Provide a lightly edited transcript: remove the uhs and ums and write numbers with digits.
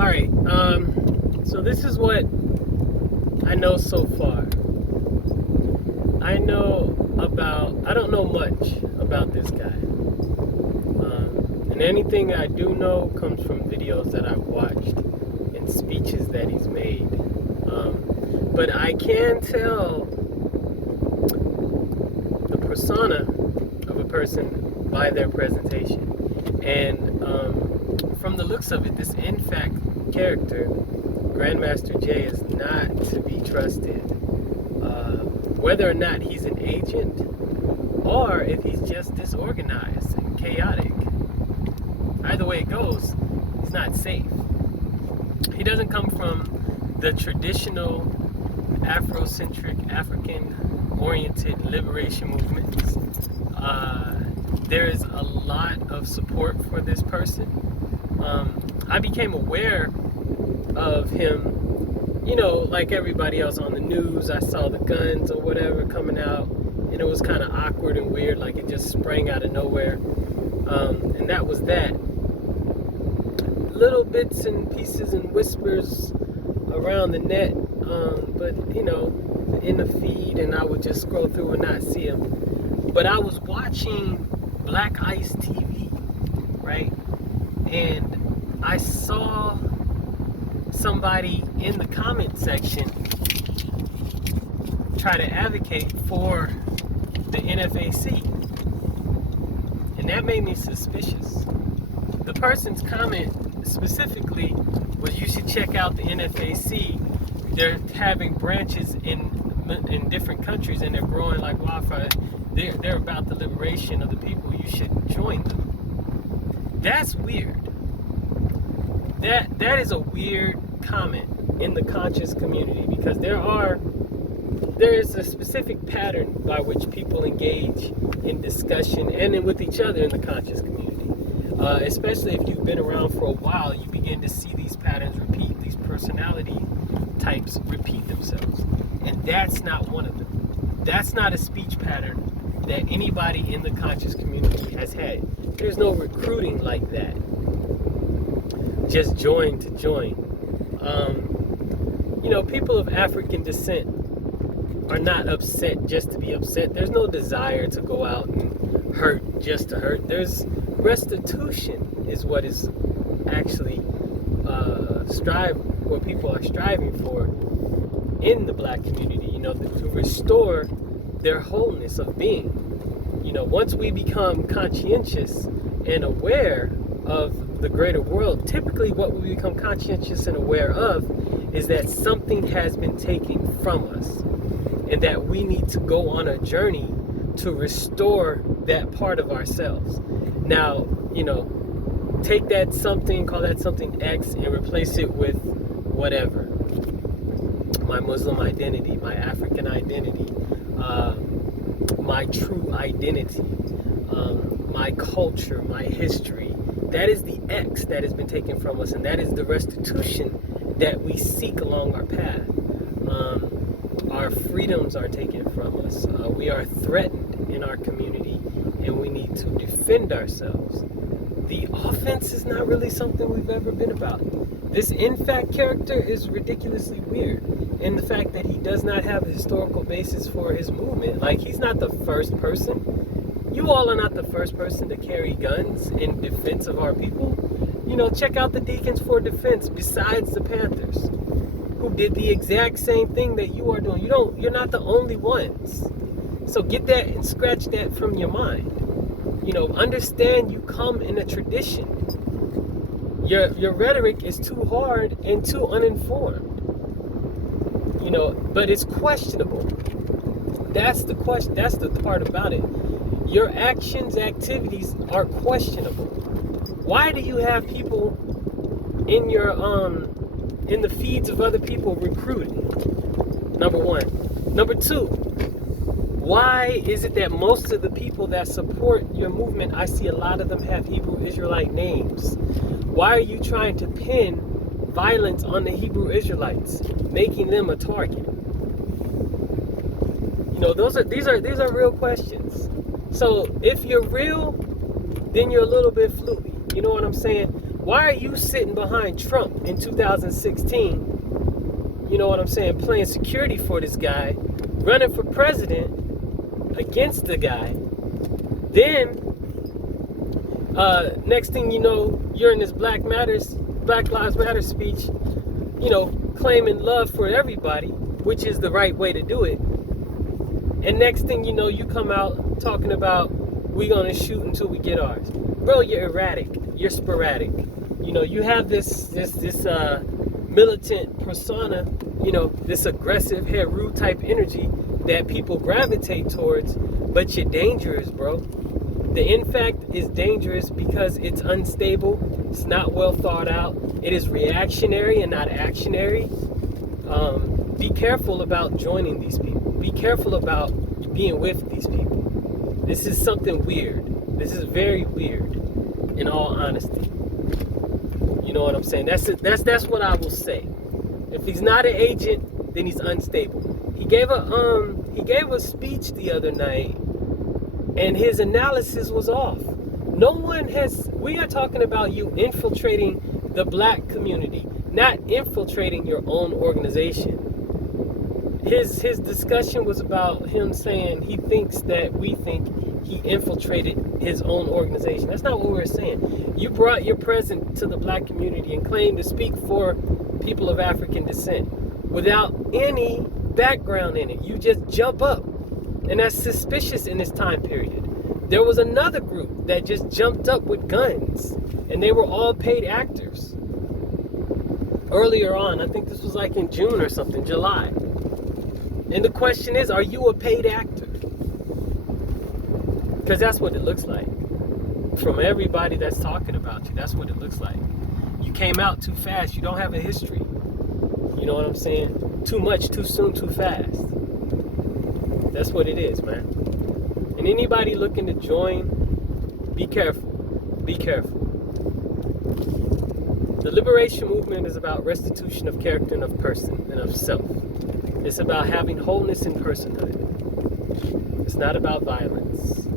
All right. So this is what I know so far. I don't know much about this guy. And anything I do know comes from videos that I've watched and speeches that he's made. But I can tell the persona of a person by their presentation. And from the looks of it, this Nfac character, Grandmaster J, is not to be trusted. Whether or not he's an agent or if he's just disorganized and chaotic. Either way it goes, he's not safe. He doesn't come from the traditional Afrocentric, African-oriented liberation movements. There is a lot of support for this person. I became aware of him, like everybody else on the news. I saw the guns or whatever coming out, and it was kind of awkward and weird, like it just sprang out of nowhere. And that was that. Little bits and pieces and whispers around the net, but in the feed, and I would just scroll through and not see him. But I was watching Black Ice TV, right? And I saw somebody in the comment section try to advocate for the NFAC. And that made me suspicious. The person's comment specifically was, you should check out the NFAC. They're having branches in different countries, and they're growing like wildfire. They're about the liberation of the people. You should join them. That's weird. That is a weird comment in the conscious community, because there is a specific pattern by which people engage in discussion and with each other in the conscious community. Especially if you've been around for a while, you begin to see these patterns repeat, these personality types repeat themselves. And that's not one of them. That's not a speech pattern that anybody in the conscious community has had. There's no recruiting like that. Just join to join. People of African descent are not upset just to be upset. There's no desire to go out and hurt just to hurt. There's restitution is what is actually what people are striving for in the black community, to restore their wholeness of being. Once we become conscientious and aware of the greater world, typically what we become conscientious and aware of is that something has been taken from us, and that we need to go on a journey to restore that part of ourselves. Now, take that something, call that something X, and replace it with whatever. My Muslim identity, my African identity, my true identity, my culture, my history. That is the X that has been taken from us, and that is the restitution that we seek along our path. Our freedoms are taken from us. We are threatened in our community, and we need to defend ourselves. The offense is not really something we've ever been about. This Nfac character is ridiculously weird in the fact that he does not have a historical basis for his movement. Like, he's not the first person. You all are not the first person to carry guns in defense of our people. Check out the Deacons for Defense besides the Panthers, who did the exact same thing that you are doing. You're not the only ones. So get that and scratch that from your mind. Understand you come in a tradition. Your rhetoric is too hard and too uninformed. But it's questionable. That's the question. That's the part about it. Your activities are questionable. Why do you have people in your in the feeds of other people recruiting? Number one. Number two, why is it that most of the people that support your movement, I see a lot of them have Hebrew Israelite names? Why are you trying to pin violence on the Hebrew Israelites, making them a target? These are real questions. So if you're real, then you're a little bit fluky. You know what I'm saying? Why are you sitting behind Trump in 2016, you know what I'm saying, playing security for this guy, running for president against the guy? Then, next thing you know, you're in this Black Lives Matter speech, you know, claiming love for everybody, which is the right way to do it. And next thing you know, you come out talking about, we're gonna shoot until we get ours. Bro, you're erratic. You're sporadic. You know, you have this militant persona, you know, this aggressive Heru type energy that people gravitate towards, but you're dangerous, bro. The Nfac is dangerous because it's unstable. It's not well thought out. It is reactionary and not actionary. Be careful about joining these people. Be careful about being with these people. This is something weird. This is very weird, in all honesty. You know what I'm saying? That's what I will say. If he's not an agent, then he's unstable. He gave a speech the other night, and his analysis was off. We are talking about you infiltrating the black community, not infiltrating your own organization. His discussion was about him saying he thinks that we think he infiltrated his own organization. That's not what we're saying. You brought your presence to the black community and claimed to speak for people of African descent without any background in it. You just jump up. And that's suspicious in this time period. There was another group that just jumped up with guns, and they were all paid actors. Earlier on, I think this was like in June or something, July. And the question is, are you a paid actor? Because that's what it looks like. From everybody that's talking about you, that's what it looks like. You came out too fast. You don't have a history. You know what I'm saying? Too much, too soon, too fast. That's what it is, man. And anybody looking to join, be careful. Be careful. The liberation movement is about restitution of character and of person and of self. It's about having wholeness in personhood. It's not about violence.